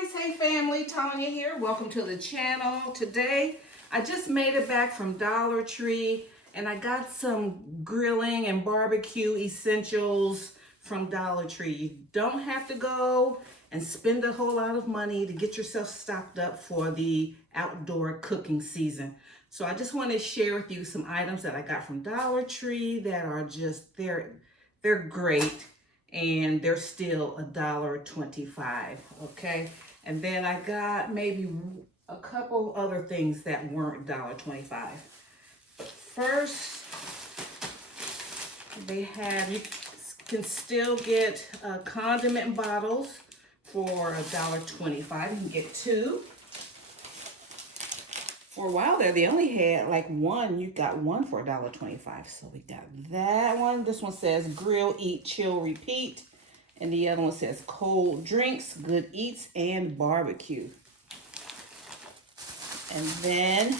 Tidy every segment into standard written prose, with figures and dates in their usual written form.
guys, hey family, Tanya here. Welcome to the channel. Today I just made it back from Dollar Tree and I got some grilling and barbecue essentials from Dollar Tree. You don't have to go and spend a whole lot of money to get yourself stocked up for the outdoor cooking season. So I just want to share with you some items that I got from Dollar Tree that are just, they're great. And they're still $1.25, okay? And then I got maybe a couple other things that weren't $1.25. First, you can still get condiment bottles for $1.25. You can get two. For a while there, they only had like one. You got one for $1.25. So we got that one. This one says grill, eat, chill, repeat. And the other one says cold drinks, good eats, and barbecue. And then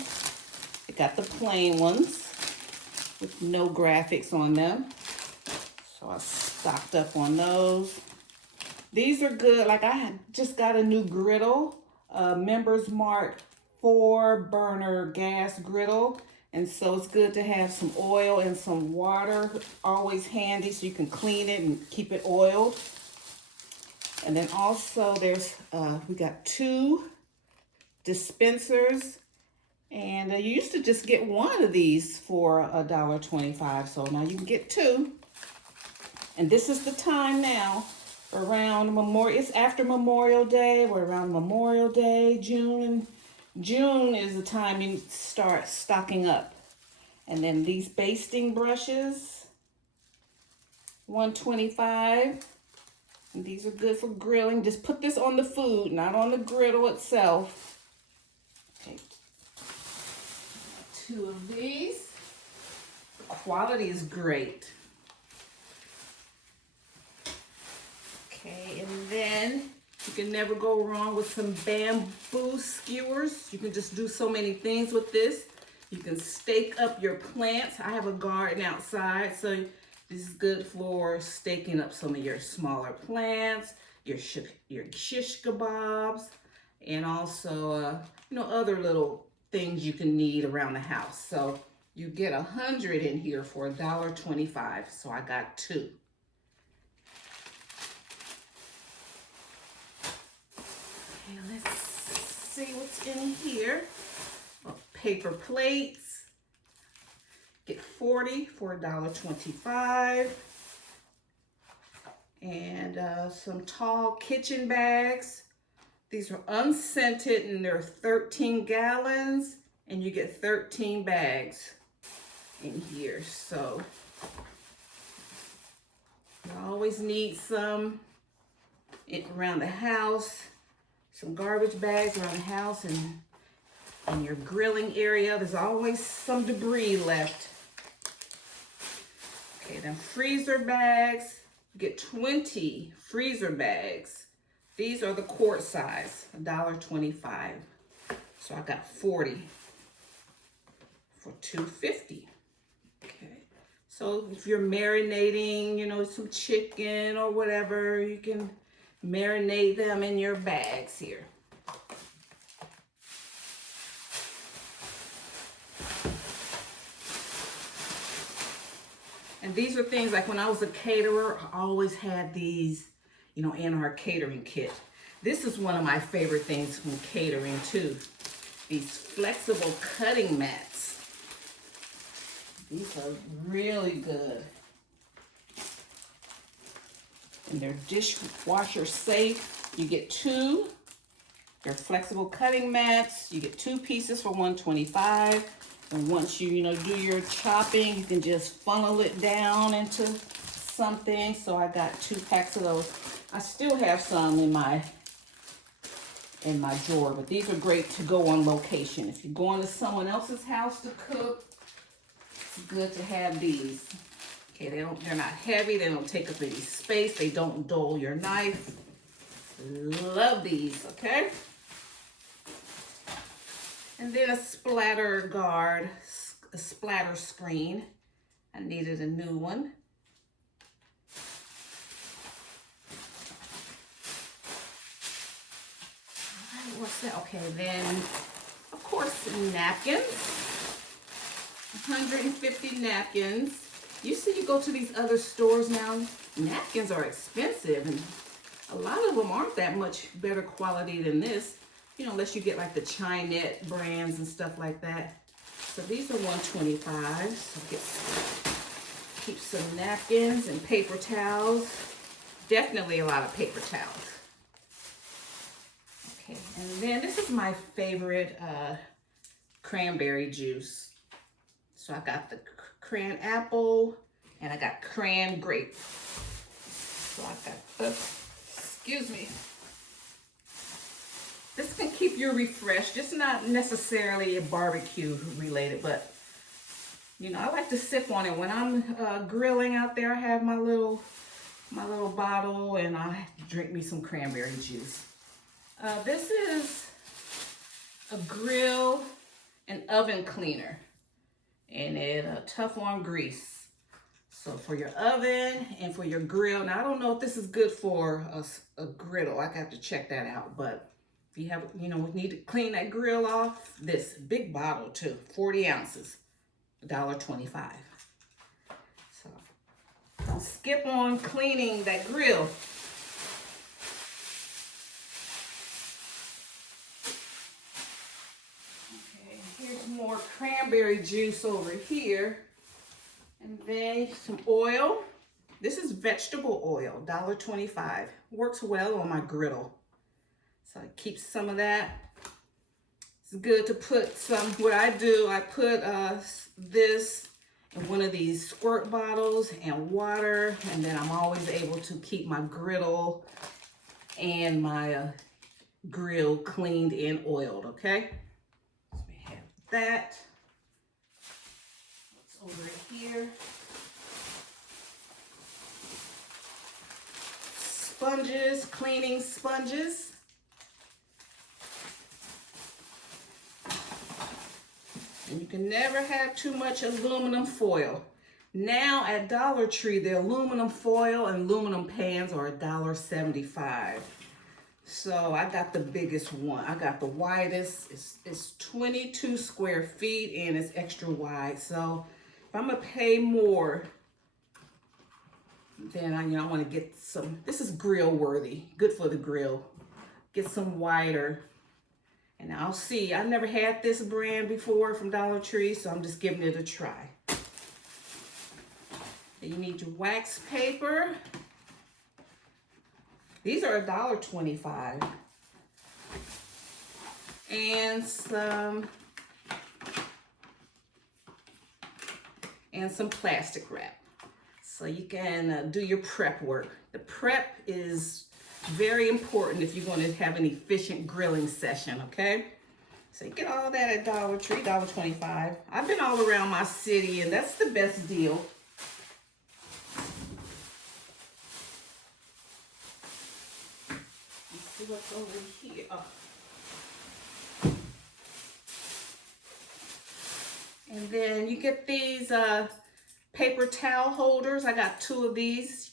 I got the plain ones with no graphics on them. So I stocked up on those. These are good. Like I had just got a new griddle, Members Mark 4-burner gas griddle, and so it's good to have some oil and some water always handy so you can clean it and keep it oiled. And then also there's we got two dispensers, and you used to just get one of these for $1.25, so now you can get two. And this is the time now around it's after Memorial Day. We're around Memorial Day, June is the time you start stocking up. And then these basting brushes, $1.25. And these are good for grilling. Just put this on the food, not on the griddle itself. Okay. Two of these. The quality is great. Okay, and then you can never go wrong with some bamboo skewers. You can just do so many things with this. You can stake up your plants. I have a garden outside, so this is good for staking up some of your smaller plants, your shish kebabs, and also other little things you can need around the house. So you get 100 in here for $1.25. So I got two. Okay, let's see what's in here. Paper plates. Get 40 for $1.25. And some tall kitchen bags. These are unscented and they're 13 gallons. And you get 13 bags in here. So you always need some around the house. Some garbage bags around the house and in your grilling area. There's always some debris left. Okay, then freezer bags. You get 20 freezer bags. These are the quart size, $1.25. So I got 40 for $2.50. Okay, so if you're marinating, some chicken or whatever, you can marinate them in your bags here. And these are things like when I was a caterer, I always had these, in our catering kit. This is one of my favorite things from catering too. These flexible cutting mats. These are really good. And they're dishwasher safe. You get two. They're flexible cutting mats. You get two pieces for $1.25. And once you, do your chopping, you can just funnel it down into something. So I got 2 packs of those. I still have some in my drawer, but these are great to go on location. If you're going to someone else's house to cook, it's good to have these. Okay, they're not heavy, they don't take up any space, they don't dull your knife. Love these, okay? And then a splatter guard, a splatter screen. I needed a new one. what's that? Okay, then of course napkins. 150 napkins. You see, you go to these other stores now, napkins are expensive, and a lot of them aren't that much better quality than this, you know, unless you get like the Chinette brands and stuff like that. So these are 125. So keep some napkins and paper towels. Definitely a lot of paper towels. Okay, and then this is my favorite cranberry juice. So I got the cran apple and I got cran grape. So I got the, excuse me. This can keep you refreshed. It's not necessarily a barbecue related, but you know, I like to sip on it when I'm grilling out there. I have my little bottle and I drink me some cranberry juice. This is a grill and oven cleaner, and it tough on grease. So for your oven and for your grill. Now I don't know if this is good for a griddle. I got to check that out. But if you have, you know, need to clean that grill off, this big bottle too, 40 ounces, $1.25. So don't skip on cleaning that grill. Okay, here's more cranberry juice over here. And then some oil. This is vegetable oil, $1.25. Works well on my griddle. So I keep some of that. It's good to put some, what I do, I put this in one of these squirt bottles and water, and then I'm always able to keep my griddle and my grill cleaned and oiled, okay? So we have that. Over here. Sponges, cleaning sponges. And you can never have too much aluminum foil. Now at Dollar Tree, the aluminum foil and aluminum pans are $1.75. So I got the biggest one. I got the widest. It's 22 square feet and it's extra wide. So if I'm gonna pay more, then I want to get some. This is grill worthy, good for the grill. Get some wider, and I'll see. I never had this brand before from Dollar Tree, so I'm just giving it a try. Then you need your wax paper. These are $1.25, and some plastic wrap, so you can do your prep work. The prep is very important if you're going to have an efficient grilling session, okay? So you get all that at Dollar Tree, $1.25. I've been all around my city, and that's the best deal. Let's see what's over here. Oh. And then you get these paper towel holders. I got 2 of these.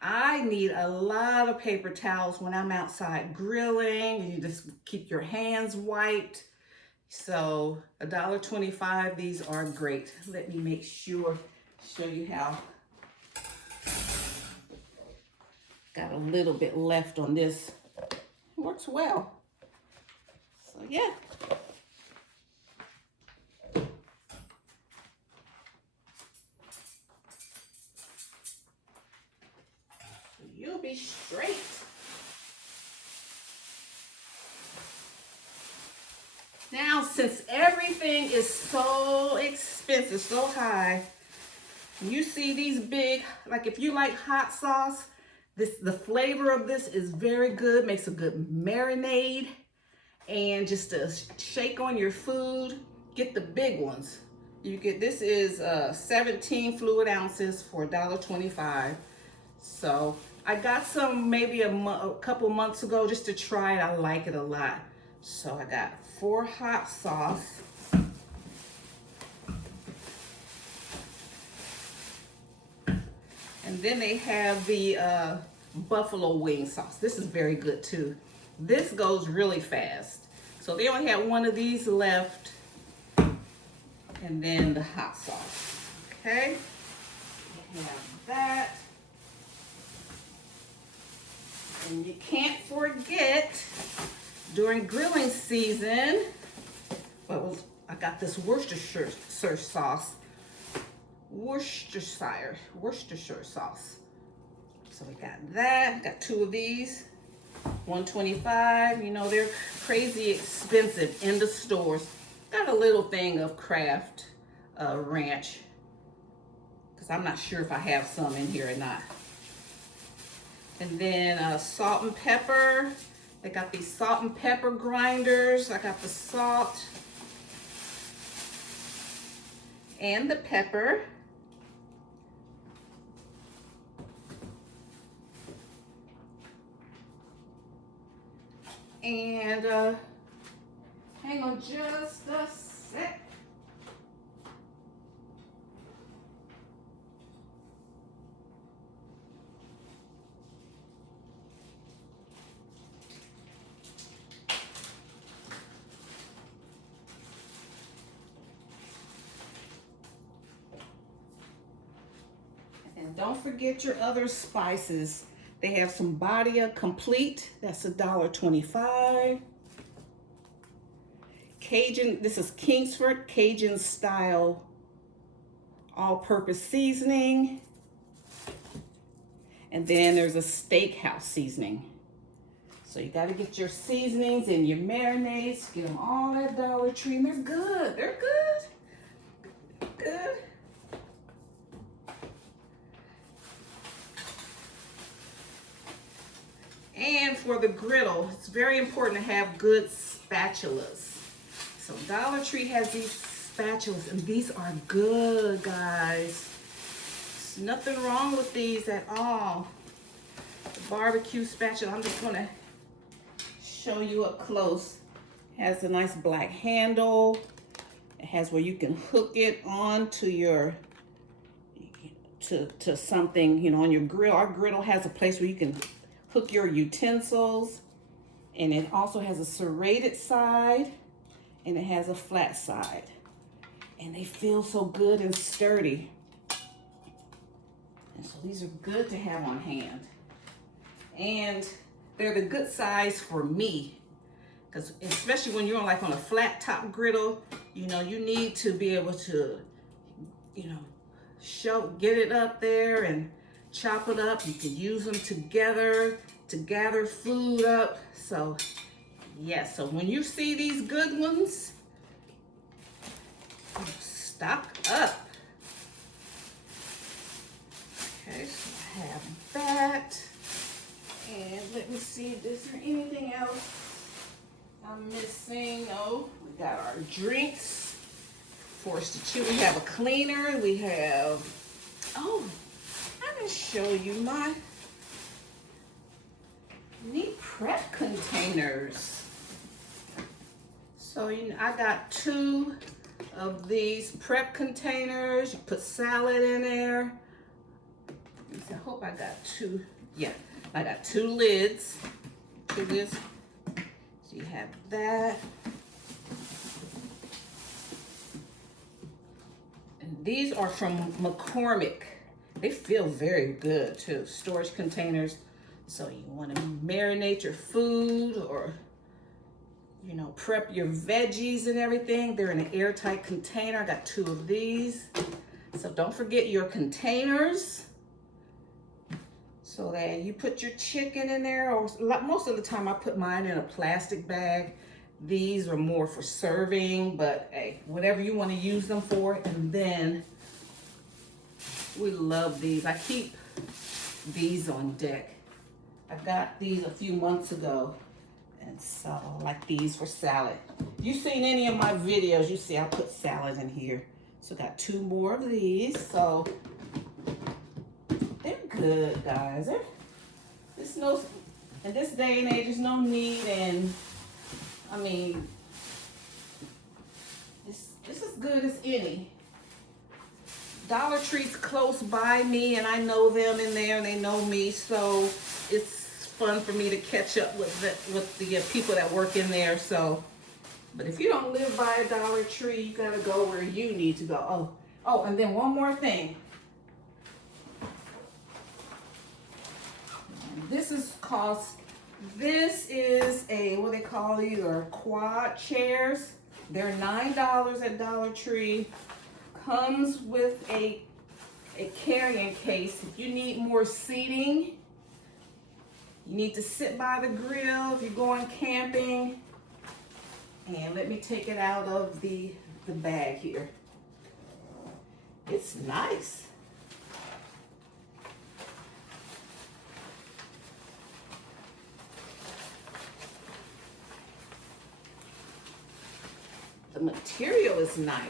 I need a lot of paper towels when I'm outside grilling, and you just keep your hands wiped. So $1.25, these are great. Let me make sure, show you how. Got a little bit left on this. It works well. So yeah. You'll be straight. Now, since everything is so expensive, so high, you see these big, like if you like hot sauce, the flavor of this is very good, makes a good marinade, and just to shake on your food, get the big ones. You get, this is 17 fluid ounces for $1.25. So I got some maybe a couple months ago just to try it. I like it a lot. So I got 4 hot sauce. And then they have the buffalo wing sauce. This is very good too. This goes really fast. So they only had one of these left. And then the hot sauce. Okay? We have that. And you can't forget, during grilling season, I got this Worcestershire sauce. Worcestershire sauce. So we got that. Got 2 of these. $1.25. You know, they're crazy expensive in the stores. Got a little thing of Kraft ranch, because I'm not sure if I have some in here or not. And then salt and pepper. They got these salt and pepper grinders. I got the salt and the pepper. And hang on just a sec. And don't forget your other spices. They have some Badia Complete. That's $1.25. Cajun, this is Kingsford Cajun style all-purpose seasoning. And then there's a steakhouse seasoning. So you got to get your seasonings and your marinades. Get them all at Dollar Tree, and they're good. They're good. Good. And for the griddle, it's very important to have good spatulas. So Dollar Tree has these spatulas, and these are good, guys. There's nothing wrong with these at all. The barbecue spatula, I'm just gonna show you up close. It has a nice black handle. It has where you can hook it on to your, to something, you know, on your grill. Our griddle has a place where you can hook your utensils, and it also has a serrated side and it has a flat side, and they feel so good and sturdy. And so these are good to have on hand, and they're the good size for me, because especially when you're on a flat top griddle, you know, you need to be able to, you know, get it up there and chop it up. You can use them together to gather food up. So yes, so when you see these good ones, stock up. Okay, so I have that. And let me see, is there anything else I'm missing? No, we got our drinks. Forced to chew. We have a cleaner. We have, oh, I'm gonna show you my neat prep containers. So I got 2 of these prep containers. You put salad in there. I hope I got 2. Yeah, I got 2 lids. 2 lids. So you have that. And these are from McCormick. They feel very good too. Storage containers. So you want to marinate your food, or, you know, prep your veggies and everything. They're in an airtight container. I got 2 of these. So don't forget your containers, so that you put your chicken in there, or most of the time I put mine in a plastic bag. These are more for serving, but hey, whatever you want to use them for. And then we love these. I keep these on deck. I got these a few months ago, and so like these for salad. If you've seen any of my videos, you see I put salad in here. So got 2 more of these. So they're good, guys. In this day and age, there's no need, and I mean, it's as good as any. Dollar Tree's close by me, and I know them in there, and they know me, so it's fun for me to catch up with the people that work in there. So, but if you don't live by a Dollar Tree, you gotta go where you need to go. Oh, and then one more thing. This is a, what they call these, are quad chairs. They're $9 at Dollar Tree. Comes with a carrying case. If you need more seating, you need to sit by the grill if you're going camping. And let me take it out of the bag here. It's nice. The material is nice.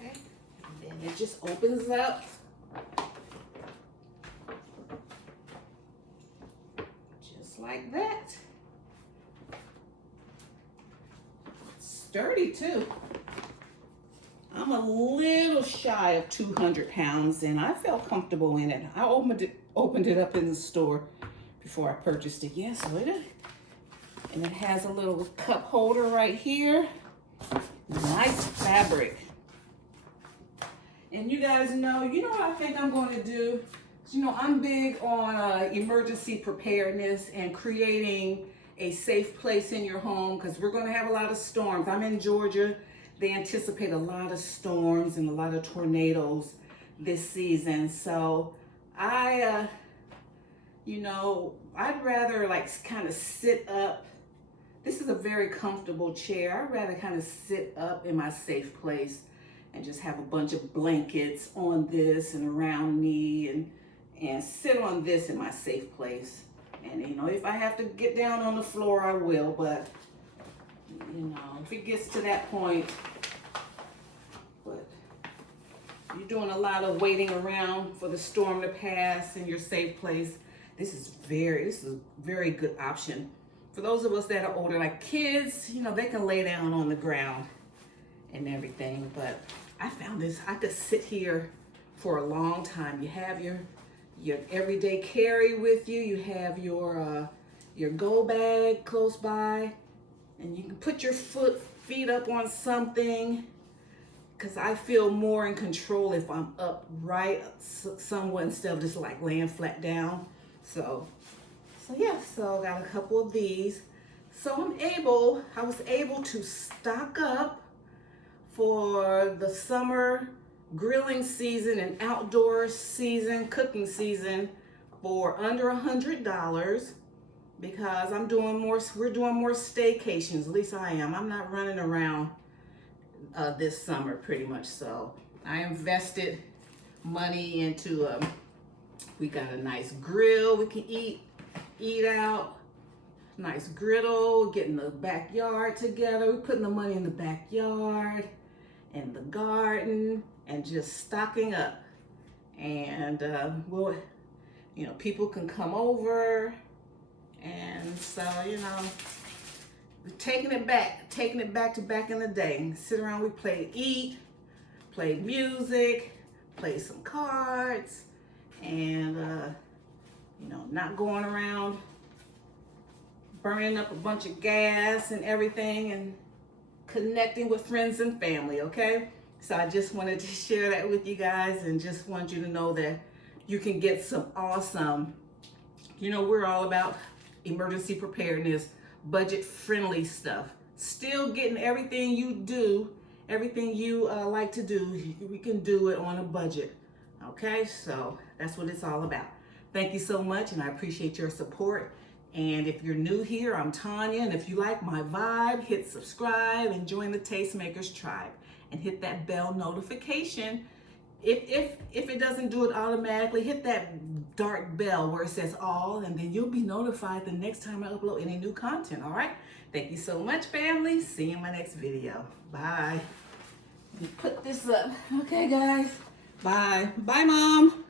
Okay, and then it just opens up. Just like that. It's sturdy too. I'm a little shy of 200 pounds and I felt comfortable in it. I opened it up in the store before I purchased it. Yes, with it. And it has a little cup holder right here. Nice fabric. And you guys know, what I think I'm going to do? I'm big on emergency preparedness and creating a safe place in your home because we're going to have a lot of storms. I'm in Georgia. They anticipate a lot of storms and a lot of tornadoes this season. So I'd rather kind of sit up. This is a very comfortable chair. I'd rather kind of sit up in my safe place and just have a bunch of blankets on this and around me and sit on this in my safe place. And if I have to get down on the floor, I will, but if it gets to that point, but you're doing a lot of waiting around for the storm to pass in your safe place, this is a very good option. For those of us that are older, like kids, they can lay down on the ground and everything, but I found this, I could sit here for a long time. You have your everyday carry with you, you have your go bag close by, and you can put your feet up on something, because I feel more in control if I'm upright somewhat instead of just laying flat down. So yeah, so I got a couple of these. So I was able to stock up for the summer grilling season and outdoor season, cooking season, for under $100. Because we're doing more staycations, at least I am. I'm not running around this summer pretty much. So I invested money into, we got a nice grill we can eat out, nice griddle, getting the backyard together. We're putting the money in the backyard and the garden and just stocking up. And people can come over. And so, we're taking it back to back in the day. Sit around, we played music, played some cards, and, not going around burning up a bunch of gas and everything, and connecting with friends and family, okay? So I just wanted to share that with you guys, and just want you to know that you can get some awesome, we're all about emergency preparedness, budget-friendly stuff. Still getting everything you like to do, we can do it on a budget. Okay, so that's what it's all about. Thank you so much, and I appreciate your support. And if you're new here, I'm Tanya, and if you like my vibe, hit subscribe and join the Tastemakers tribe, and hit that bell notification. If it doesn't do it automatically, hit that dark bell where it says all, and then you'll be notified the next time I upload any new content, all right? Thank you so much, family. See you in my next video. Bye. Let me put this up. Okay, guys. Bye. Bye, Mom.